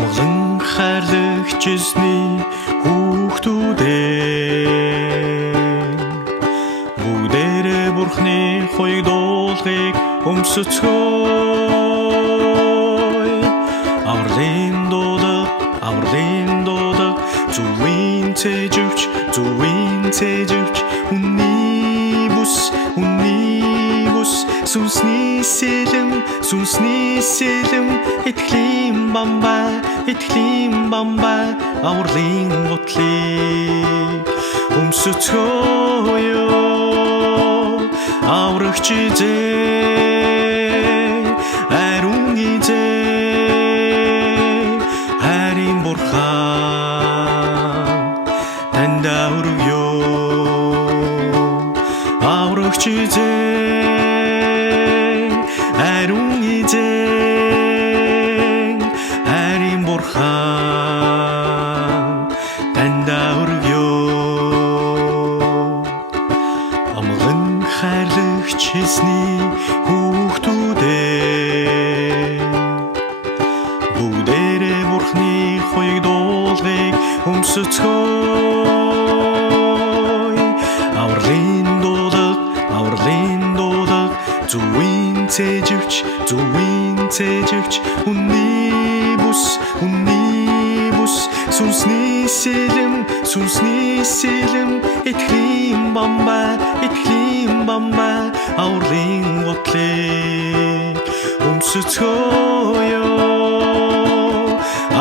Амгалан хайрлагч эзний хүүхдүүдээ бүгдээрээ Бурхны хоёрыг дуулахыг өмсөцгөөе. Авралын дуулах зүвийн цэжвч үнний бүс сүнсний сэлэм итгэлийн бамбай авралын гутлыг өмсөцгөөе. Аврагч эзэн ариун эзэн харин Бурхан танд өргөё. Аврагч эзэн ариун эзэн харин Бурхан танд өргөё. Амгалан хайрлагч эзний хүүхдүүдээ бүгдээрээ Бурхны хоёрыг дуулахыг өмсөцгөөе. Авралын дуулах зүвийн цэжвч үнний бүс сүнсний сэлэм итгэлийн бамбай авралын гутлыг өмсөцгөөе.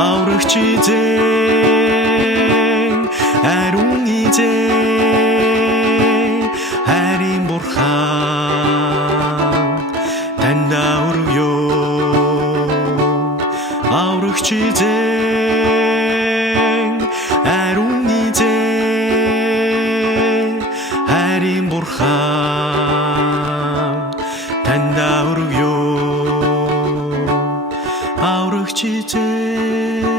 Аврагч эзэн ариун эзэн харин Бурхан танд өргөё. Аврагч эзэн ариун эзэн харин Бурхан танд өргөё. Аврагч эзэн